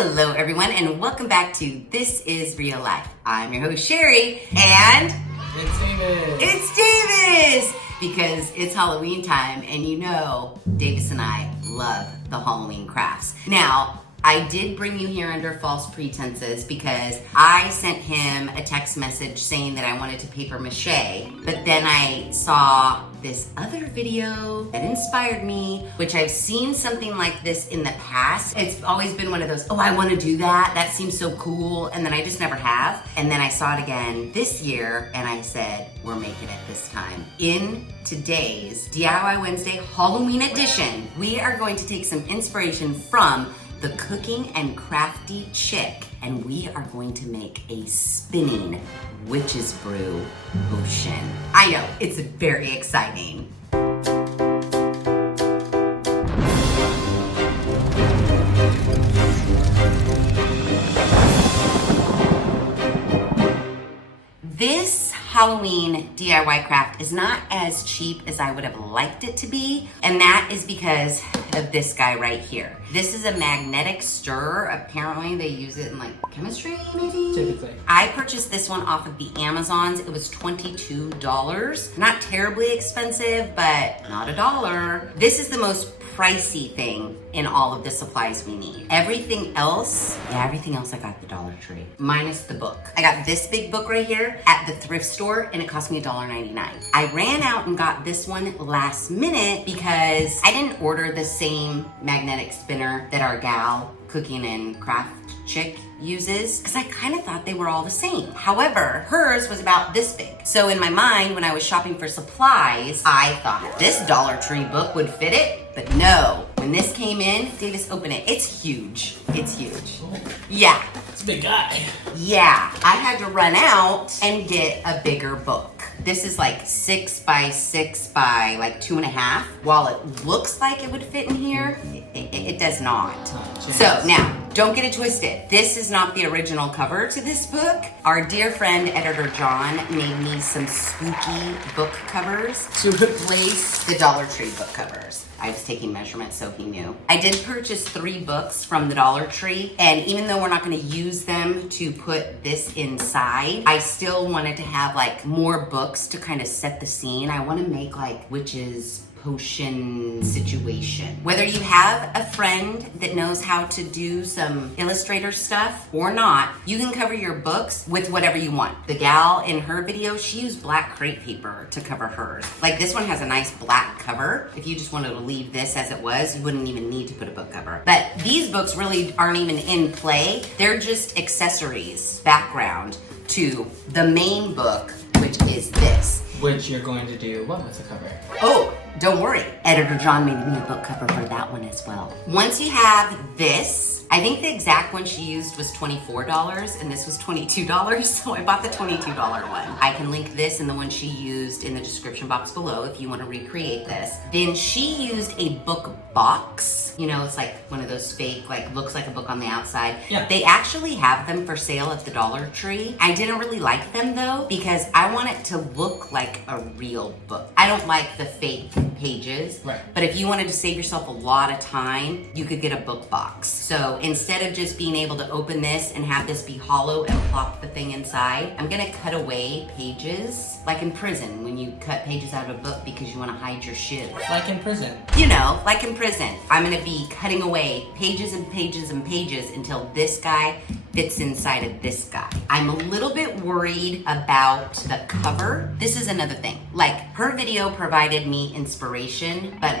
Hello everyone and welcome back to This Is Real Life. I'm your host Sheri and it's Davis because it's Halloween time and you know Davis and I love the Halloween crafts. Now, I did bring you here under false pretenses because I sent him a text message saying that I wanted to paper mache, but then I saw this other video that inspired me, which I've seen something like this in the past. It's always been one of those, oh, I want to do that. That seems so cool. And then I just never have. And then I saw it again this year and I said, we're making it this time. In today's DIY Wednesday Halloween edition, we are going to take some inspiration from the Cooking and Crafty Chick, and we are going to make a spinning witch's brew potion. I know, it's very exciting. This Halloween DIY craft is not as cheap as I would have liked it to be, and that is because of this guy right here. This is a magnetic stirrer. Apparently they use it in like chemistry, maybe? Typically. I purchased this one off of the Amazons. It was $22. Not terribly expensive, but not $1. This is the most pricey thing in all of the supplies we need. Everything else I got at the Dollar Tree, minus the book. I got this big book right here at the thrift store and it cost me $1.99. I ran out and got this one last minute because I didn't order the same magnetic spinner that our gal Cooking and Craft Chick uses because I kind of thought they were all the same. However, hers was about this big. So in my mind, when I was shopping for supplies, I thought this Dollar Tree book would fit it, but no. When this came in, Davis, open it. It's huge. It's huge. Yeah. It's a big guy. Yeah. I had to run out and get a bigger book. This is like 6 by 6 by like 2.5. While it looks like it would fit in here, it does not. So now, don't get it twisted. This is not the original cover to this book. Our dear friend, Editor John, made me some spooky book covers to replace the Dollar Tree book covers. I was taking measurements so he knew. I did purchase 3 books from the Dollar Tree, and even though we're not gonna use them to put this inside, I still wanted to have like more books to kind of set the scene. I wanna make like witches potion situation. Whether you have a friend that knows how to do some Illustrator stuff or not, you can cover your books with whatever you want. The gal in her video, she used black crepe paper to cover hers. Like this one has a nice black cover. If you just wanted to leave this as it was, you wouldn't even need to put a book cover. But these books really aren't even in play. They're just accessories, background to the main book, which is this. Which you're going to do what with the cover? Oh, don't worry. Editor John made me a book cover for that one as well. Once you have this, I think the exact one she used was $24 and this was $22, so I bought the $22 one. I can link this and the one she used in the description box below if you want to recreate this. Then she used a book box. You know, it's like one of those fake, like looks like a book on the outside. Yeah. They actually have them for sale at the Dollar Tree. I didn't really like them though because I want it to look like a real book. I don't like the fake pages. Right. But if you wanted to save yourself a lot of time, you could get a book box. So instead of just being able to open this and have this be hollow and plop the thing inside, I'm gonna cut away pages, like in prison when you cut pages out of a book because you wanna hide your shit. Like in prison. You know, like in prison. I'm gonna be cutting away pages and pages and pages until this guy fits inside of this guy. I'm a little bit worried about the cover. This is another thing. Like her video provided me inspiration, but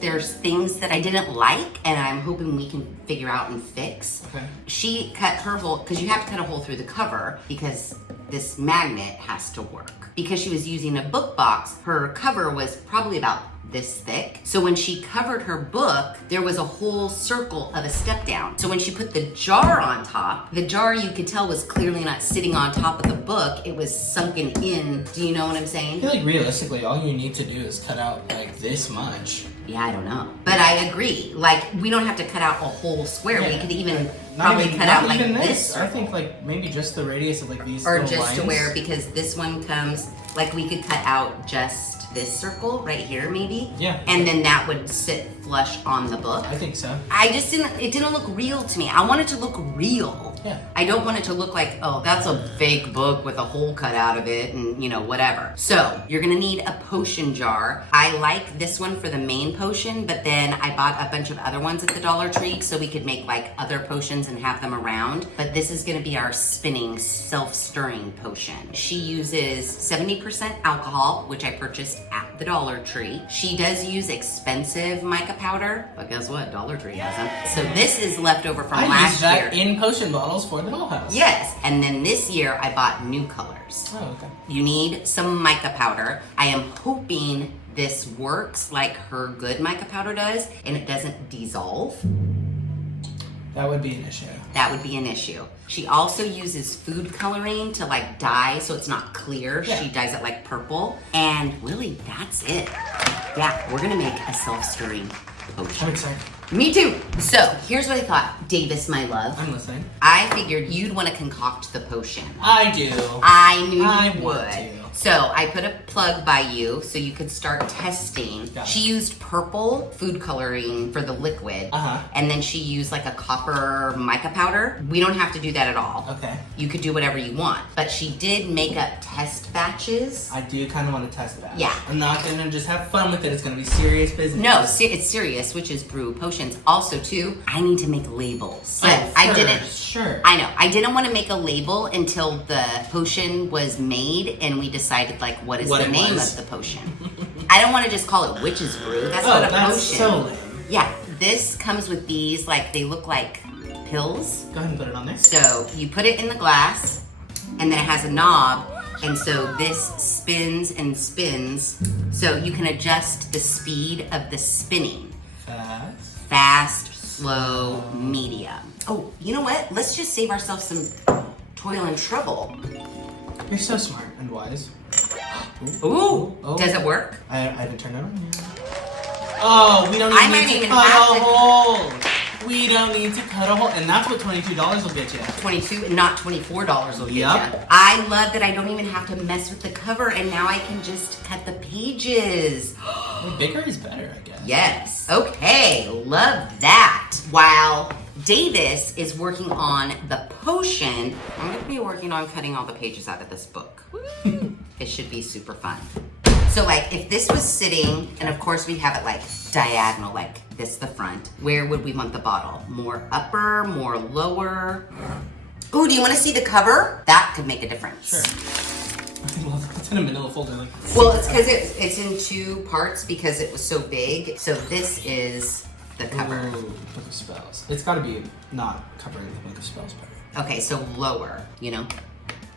there's things that I didn't like and I'm hoping we can figure out and fix. Okay. She cut her hole, because you have to cut a hole through the cover because this magnet has to work. Because she was using a book box, her cover was probably about this thick. So when she covered her book, there was a whole circle of a step down. So when she put the jar on top, the jar you could tell was clearly not sitting on top of the book. It was sunken in. Do you know what I'm saying? I feel like realistically, all you need to do is cut out like this much Yeah, I don't know. But I agree. Like, we don't have to cut out a whole square. Yeah. We could even Not probably even- cut not out like even this. I think like maybe just the radius of like these Or little just to lines. where, because this one comes, like we could cut out just this circle right here maybe. Yeah. And then that would sit flush on the book. I think so. It didn't look real to me. I want it to look real. Yeah. I don't want it to look like, oh, that's a fake book with a hole cut out of it and, you know, whatever. So, you're gonna need a potion jar. I like this one for the main potion, but then I bought a bunch of other ones at the Dollar Tree so we could make like other potions and have them around. But this is gonna be our spinning self-stirring potion. She uses 70% alcohol, which I purchased at the Dollar Tree. She does use expensive mica powder, but guess what? Dollar Tree has them. So this is leftover from I last used that year. in potion bottles for the dollhouse. Yes, and then this year I bought new colors. Oh, okay. You need some mica powder. I am hoping this works like her good mica powder does and it doesn't dissolve. That would be an issue. That would be an issue. She also uses food coloring to like dye so it's not clear. Yeah. She dyes it like purple. And really, that's it. Yeah, we're gonna make a self-stirring potion. I'm excited. Me too. So here's what I thought, Davis, my love. I'm listening. I figured you'd want to concoct the potion. I do. I knew I you want would. to. So I put a plug by you so you could start testing. Got it. She used purple food coloring for the liquid. Uh-huh. And then she used like a copper mica powder. We don't have to do that at all. Okay. You could do whatever you want. But she did make up test batches. I do kind of want to test that. Yeah. I'm not going to just have fun with it. It's going to be serious business. No, it's serious, which is Brew potions. Also, too, I need to make labels. But Oh, I didn't. Sure. I know. I didn't want to make a label until the potion was made and we decided like what is the name of the potion. I don't want to just call it witch's brew. That's not a that's potion. so lame. Yeah, this comes with these like they look like pills. Go ahead and put it on there. So you put it in the glass and then it has a knob and so this spins and spins so you can adjust the speed of the spinning. Fast, slow, medium. Oh, you know what? Let's just save ourselves some toil and trouble. You're so smart and wise. Ooh, Oh. does it work? I didn't turn it on yet. Oh, we don't I even might need to even cut have a to- hole. We don't need to cut a hole. And that's what $22 will get you. 22 and not $24 will get Yep. you. I love that I don't even have to mess with the cover and now I can just cut the pages. Well, bigger is better, I guess. Yes. Okay, love that. While Davis is working on the potion, I'm going to be working on cutting all the pages out of this book. It should be super fun. So like if this was sitting, and of course we have it like diagonal, like this the front, where would we want the bottle? More upper, more lower? Ooh, do you want to see the cover? That could make a difference. Sure. Well, it's in a manila folder. Like, Well, it's because it's in two parts because it was so big. So this is the cover. Ooh, Book of Spells. It's got to be not covering the Book of Spells part. Okay, so lower, you know?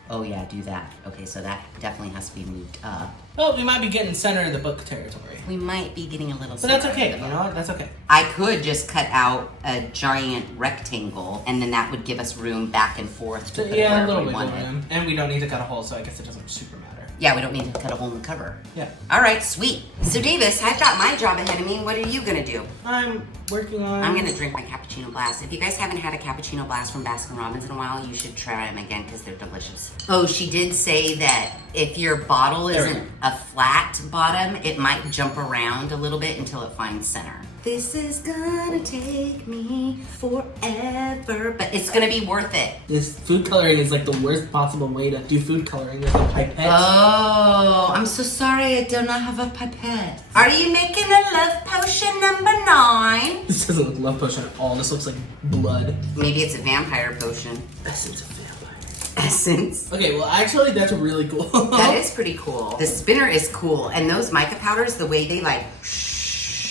Oh yeah, do that. Okay, so that definitely has to be moved up. Well, we might be getting center of the book territory. We might be getting a little. But that's center okay. of You the know book. what? That's okay. I could just cut out a giant rectangle, and then that would give us room back and forth to put it Yeah, a wherever little we wiggle wanted. room. And we don't need to cut a hole, so I guess it doesn't super matter. Yeah, we don't need to cut a hole in the cover. Yeah. All right, sweet. So Davis, I've got my job ahead of me. What are you gonna do? I'm working on... I'm gonna drink my cappuccino blast. If you guys haven't had a cappuccino blast from Baskin Robbins in a while, you should try them again because they're delicious. Oh, she did say that if your bottle There we isn't a flat bottom, it might jump around a little bit until it finds center. This is gonna take me forever, but it's gonna be worth it. This food coloring is like the worst possible way to do food coloring. There's no pipette. Oh, I'm so sorry I do not have a pipette. Are you making a love potion number 9? This doesn't look love potion at all. This looks like blood. Maybe it's a vampire potion. Essence of vampire. Essence. Okay, well actually that's really cool. That is pretty cool. The spinner is cool, and those mica powders, the way they like,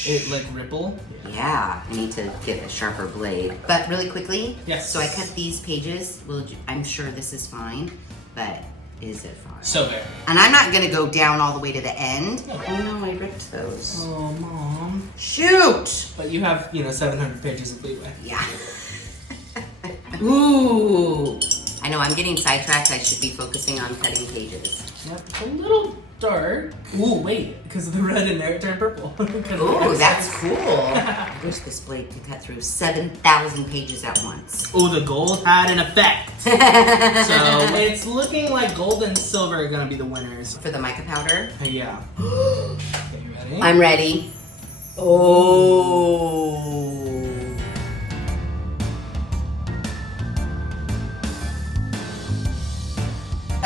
It like ripple. yeah. I need to get a sharper blade. But really quickly, Yes. so I cut these pages. I'm sure this is fine, but is it fine? So very. And I'm not gonna go down all the way to the end. Oh no, I ripped those. Oh, Mom. Shoot! But you have, 700 pages of leeway. Yeah. Ooh. I know I'm getting sidetracked. I should be focusing on cutting pages. Yep. A little dark. Ooh, wait, because of the red in there, it turned purple. Ooh, that's cool. I wish this blade could cut through 7,000 pages at once. Oh, the gold had an effect. So it's looking like gold and silver are gonna be the winners. For the mica powder? Yeah. Okay, you ready? I'm ready. Oh.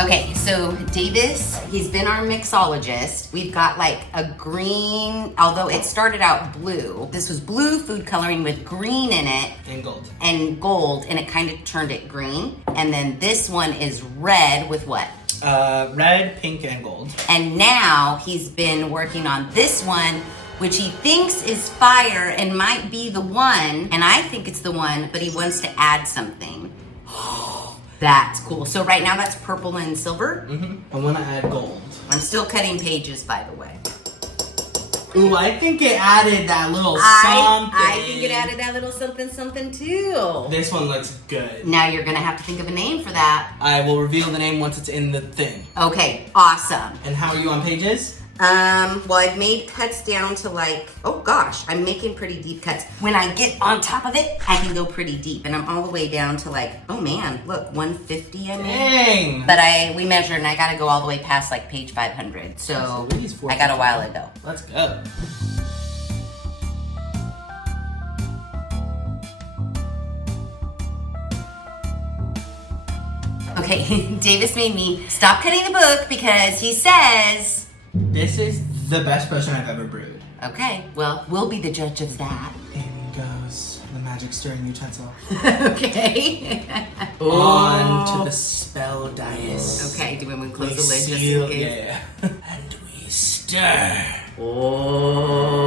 Okay, so Davis, he's been our mixologist. We've got like a green, although it started out blue. This was blue food coloring with green in it. And gold. And gold, and it kind of turned it green. And then this one is red with what? Red, pink, and gold. And now he's been working on this one, which he thinks is fire and might be the one. And I think it's the one, but he wants to add something. That's cool. So right now that's purple and silver. I want to add gold. I'm still cutting pages, by the way. Ooh, I think it added that little something. I think it added that little something too. This one looks good. Now you're gonna have to think of a name for that. I will reveal the name once it's in the thing. Okay, awesome. And how are you on pages? Well, I've made cuts down to like, oh gosh, I'm making pretty deep cuts. When I get on top of it, I can go pretty deep. And I'm all the way down to like, oh man, look, 150 I made. Dang! But we measured and I gotta go all the way past like page 500. So I got a while to go. Let's go. Okay, Davis made me stop cutting the book because he says... This is the best potion I've ever brewed. Okay, well, we'll be the judge of that. In goes the magic stirring utensil. Okay. On to the spell dice. Okay, do we want to close We the lid seal, just in case? yeah. And we stir. Oh.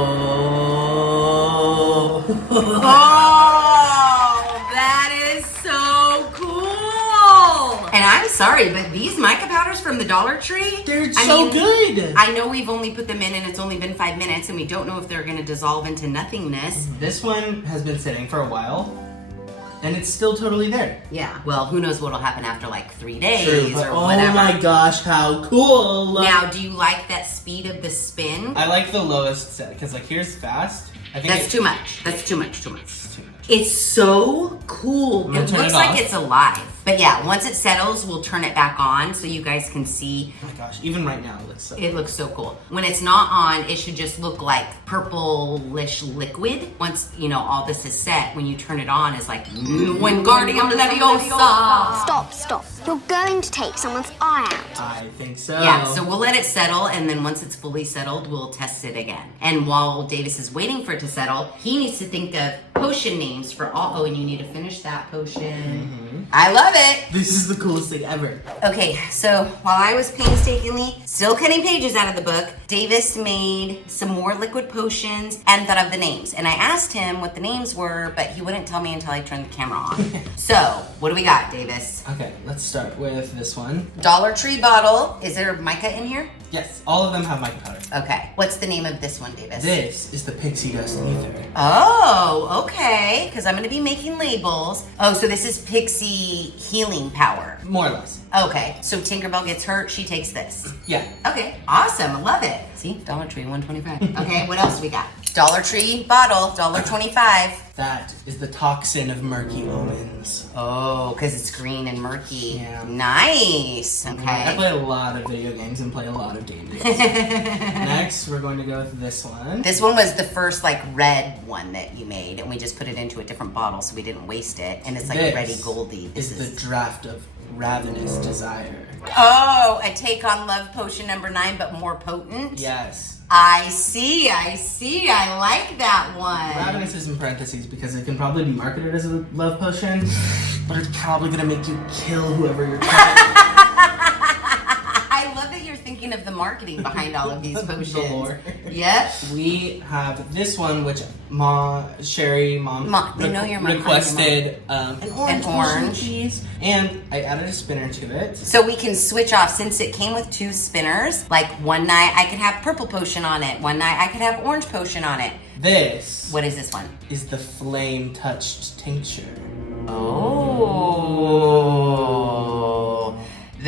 Oh, that is so cool. And I'm sorry, but these mica powders from the Dollar Tree, They're so good. I know we've only put them in and it's only been 5 minutes and we don't know if they're going to dissolve into nothingness. This one has been sitting for a while and it's still totally there. Yeah. Well, who knows what'll happen after like 3 days True, but or whatever. oh my gosh, how cool. Now, do you like that speed of the spin? I like the lowest set because like here's fast. I think That's too much. That's too much. Too much. It's too much. It's so cool. I'm gonna It turn looks it like off. it's alive. But yeah, once it settles, we'll turn it back on so you guys can see. Oh my gosh, even right now it looks so It looks so cool. When it's not on, it should just look like purplish liquid. Once, you know, all this is set, when you turn it on, it's like, Wingardium Leviosa. Stop. You're going to take someone's eye out. I think so. Yeah, so we'll let it settle, and then once it's fully settled, we'll test it again. And while Davis is waiting for it to settle, he needs to think of potion names for all. Oh, and you need to finish that potion. I love it. This is the coolest thing ever. Okay, so while I was painstakingly still cutting pages out of the book, Davis made some more liquid potions and thought of the names. And I asked him what the names were, but he wouldn't tell me until I turned the camera on. So, what do we got, Davis? Okay, let's start with this one. Dollar Tree bottle. Is there mica in here? Yes, all of them have mica powder. Okay. What's the name of this one, Davis? This is the pixie dust ether. Oh, okay. Because I'm going to be making labels. Oh, so this is Pixie Healing Power. More or less. Okay. So Tinkerbell gets hurt, she takes this. Yeah. Okay. Awesome. I love it. See? Dollar Tree, $1.25. Okay, what else we got? Dollar Tree bottle, $1.25. That is the toxin of murky omens. Oh, because it's green and murky. Yeah. Nice. I Okay. play a lot of video games and play a lot of D&D. Next, we're going to go with this one. This one was the first like red one that you made, and we just put it into a different bottle so we didn't waste it. And it's like This ready goldy. This is the draft of ravenous desire. Oh, a take on love potion number 9, but more potent. Yes. I see. I like that one. Ravenous is in parentheses because it can probably be marketed as a love potion, but it's probably gonna make you kill whoever you're trying. I love that you're thinking of the marketing behind all of these potions. The lore. Yep. We have this one, which Sheri, mom, They know your mom. requested an orange, orange. potion, please. And I added a spinner to it. So we can switch off since it came with 2 spinners. Like one night I could have purple potion on it. One night I could have orange potion on it. This What is this one? is the flame touched tincture. Oh.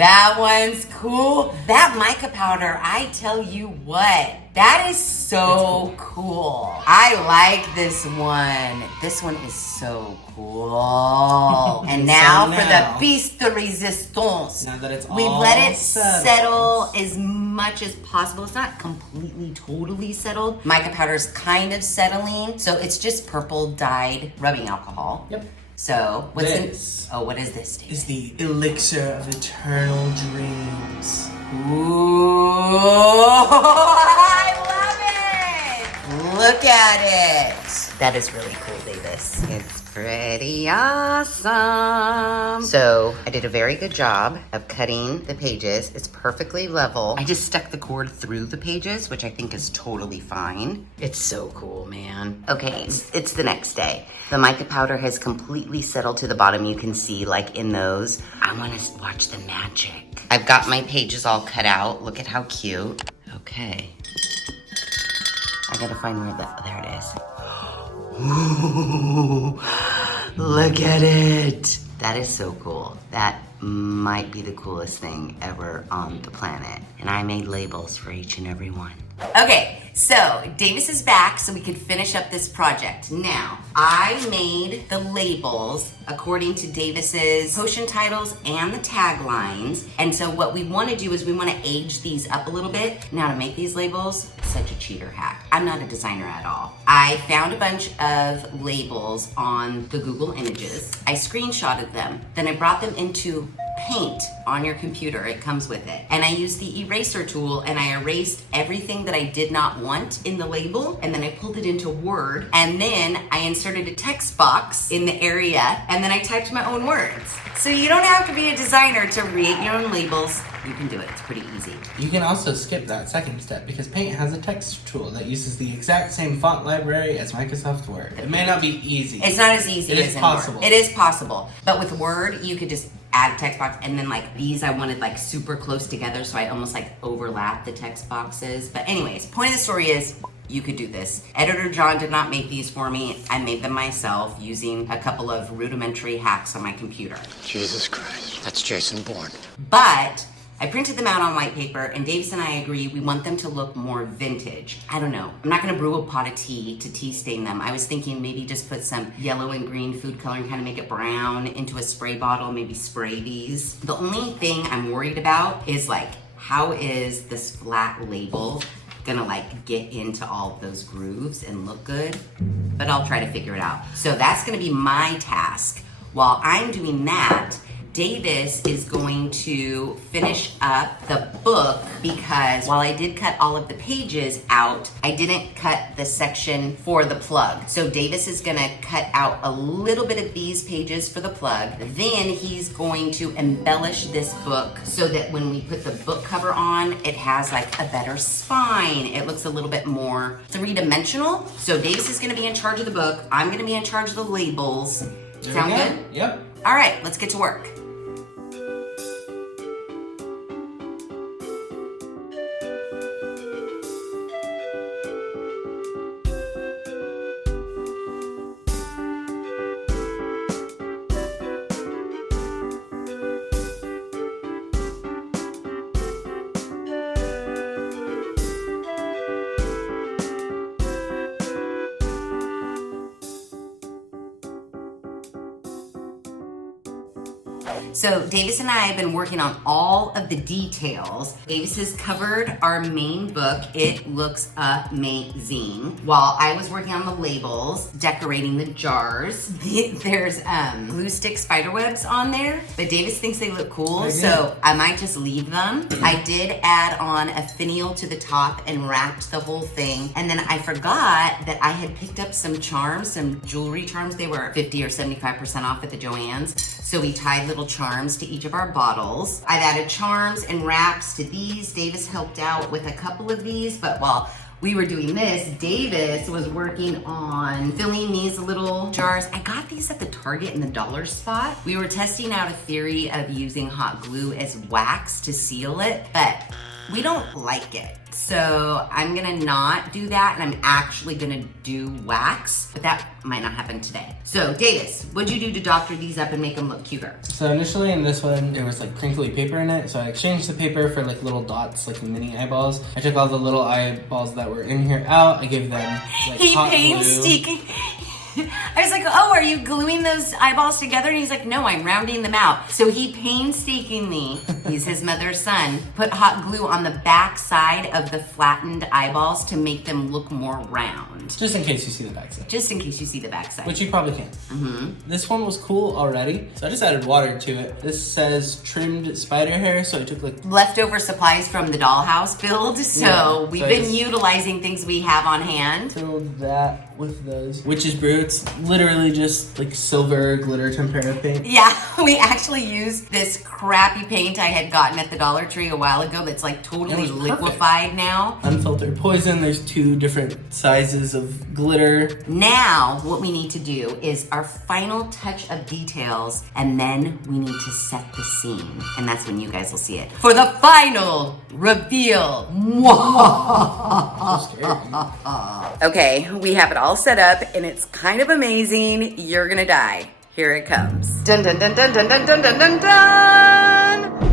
That one's cool. That mica powder, I tell you what, that is so cool. I like this one. This one is so cool. And now for the piece de resistance. Now that it's we all let it settled. settle as much as possible. It's not completely, totally settled. Mica powder is kind of settling. So it's just purple dyed rubbing alcohol. Yep. So what is this? David? Is the elixir of eternal dreams. Ooh, I love it! Look at it. That is really cool, Davis. It's pretty awesome. So I did a very good job of cutting the pages. It's perfectly level. I just stuck the cord through the pages, which I think is totally fine. It's so cool, man. Okay, it's the next day. The mica powder has completely settled to the bottom. You can see like in those. I want to watch the magic. I've got my pages all cut out. Look at how cute. Okay. I gotta find where there it is. Ooh, look at it. That is so cool. That might be the coolest thing ever on the planet. And I made labels for each and every one. Okay, so Davis is back so we could finish up this project. Now, I made the labels according to Davis's potion titles and the taglines. And so what we want to do is we want to age these up a little bit. Now to make these labels, such a cheater hack. I'm not a designer at all. I found a bunch of labels on the Google Images. I screenshotted them. Then I brought them into Paint on your computer. It comes with it. And I used the eraser tool and I erased everything that I did not want in the label, and then I pulled it into Word, and then I inserted a text box in the area, and then I typed my own words. So you don't have to be a designer to create your own labels. You can do it. It's pretty easy. You can also skip that second step because Paint has a text tool that uses the exact same font library as Microsoft Word. It may not be easy. It's not as easy as in possible. Word. It is possible. But with Word, you could just add a text box, and then like these I wanted like super close together, so I almost like overlap the text boxes. But anyways, point of the story is you could do this. Editor John did not make these for me. I made them myself using a couple of rudimentary hacks on my computer. Jesus Christ, that's Jason Bourne. But I printed them out on white paper, and Davis and I agree we want them to look more vintage. I don't know. I'm not gonna brew a pot of tea to tea stain them. I was thinking maybe just put some yellow and green food coloring, kind of make it brown into a spray bottle, maybe spray these. The only thing I'm worried about is like, how is this flat label gonna like get into all of those grooves and look good? But I'll try to figure it out. So that's gonna be my task. While I'm doing that, Davis is going to finish up the book because while I did cut all of the pages out, I didn't cut the section for the plug. So Davis is gonna cut out a little bit of these pages for the plug. Then he's going to embellish this book so that when we put the book cover on, it has like a better spine. It looks a little bit more three-dimensional. So Davis is gonna be in charge of the book. I'm gonna be in charge of the labels. Sound good? Yep. All right, let's get to work. So Davis and I have been working on all of the details. Davis has covered our main book. It looks amazing. While I was working on the labels, decorating the jars, there's glue stick spider webs on there, but Davis thinks they look cool, so I might just leave them. I did add on a finial to the top and wrapped the whole thing, and then I forgot that I had picked up some charms, some jewelry charms. They were 50 or 75% off at the Joann's. So we tied little charms to each of our bottles. I've added charms and wraps to these. Davis helped out with a couple of these, but while we were doing this, Davis was working on filling these little jars. I got these at the Target in the dollar spot. We were testing out a theory of using hot glue as wax to seal it, but We don't like it. So I'm gonna not do that, and I'm actually gonna do wax, but that might not happen today. So Davis, what'd you do to doctor these up and make them look cuter? So initially in this one, there was like crinkly paper in it. So I exchanged the paper for like little dots, like mini eyeballs. I took all the little eyeballs that were in here out. I gave them like hot glue. Painstaking. I was like, oh, are you gluing those eyeballs together? And he's like, no, I'm rounding them out. So he painstakingly, he's his mother's son, put hot glue on the back side of the flattened eyeballs to make them look more round. Just in case you see the backside. Just in case you see the backside. Which you probably can. Mm-hmm. This one was cool already, so I just added water to it. This says trimmed spider hair, so I took like leftover supplies from the dollhouse build. So we've been utilizing things we have on hand. Filled that with those, which is Brew. It's literally just like silver glitter tempera paint. Yeah, we actually used this crappy paint I had gotten at the Dollar Tree a while ago that's like totally liquefied now. Unfiltered poison. There's 2 different sizes of glitter. Now, what we need to do is our final touch of details, and then we need to set the scene. And that's when you guys will see it. For the final reveal. So scary. Okay, we have it all set up, and it's kind of amazing. You're gonna die. Here it comes. Dun dun dun dun dun dun dun dun dun dun.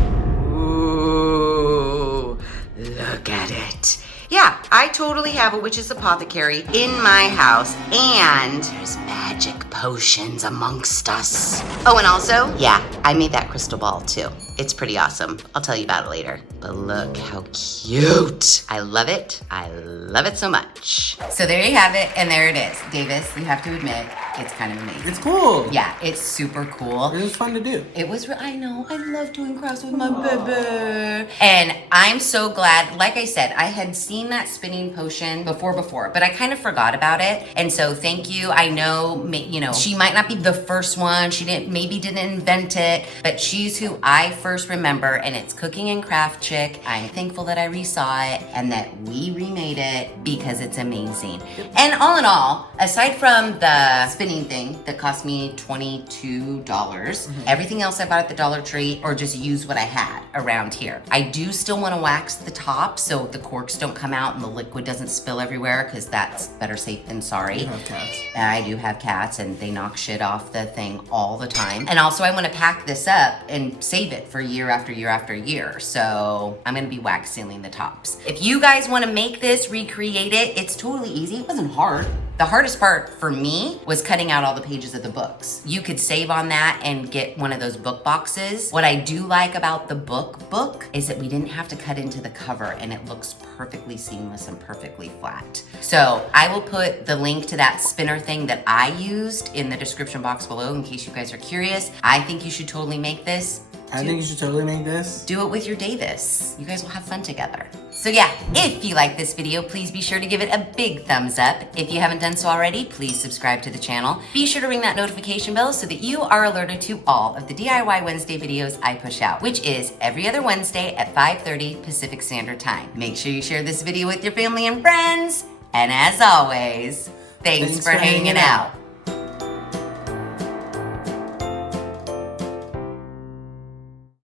Ooh, look at it. Yeah, I totally have a witch's apothecary in my house, and there's magic potions amongst us. Oh, and also, yeah, I made that crystal ball too. It's pretty awesome. I'll tell you about it later. But look how cute. I love it. I love it so much. So there you have it, and there it is. Davis, you have to admit, it's kind of amazing. It's cool. Yeah, it's super cool. It was fun to do. It was, I know, I love doing crafts with my baby. And I'm so glad, like I said, I had seen that spinning potion before, but I kind of forgot about it. And so thank you. I know, you know, she might not be the first one. She maybe didn't invent it, but she's who I first remember, and it's Cooking and Craft Chick. I'm thankful that I resaw it and that we remade it because it's amazing. And all in all, aside from the spinning thing that cost me $22, everything else I bought at the Dollar Tree or just used what I had around here. I do still want to wax the top so the corks don't come out and the liquid doesn't spill everywhere, because that's better safe than sorry. You have cats. I do have cats, and they knock shit off the thing all the time. And also I want to pack this up and save it for year after year after year. So I'm going to be wax sealing the tops. If you guys want to make this, recreate it, it's totally easy. It wasn't hard. The hardest part for me was cutting out all the pages of the books. You could save on that and get one of those book boxes. What I do like about the book is that we didn't have to cut into the cover, and it looks perfectly seamless and perfectly flat. So I will put the link to that spinner thing that I used in the description box below in case you guys are curious. I think you should totally make this. I think you should totally make this. Do it with your Davis. You guys will have fun together. So yeah, if you like this video, please be sure to give it a big thumbs up. If you haven't done so already, please subscribe to the channel. Be sure to ring that notification bell so that you are alerted to all of the DIY Wednesday videos I push out, which is every other Wednesday at 5:30 Pacific Standard Time. Make sure you share this video with your family and friends. And as always, thanks for hanging out.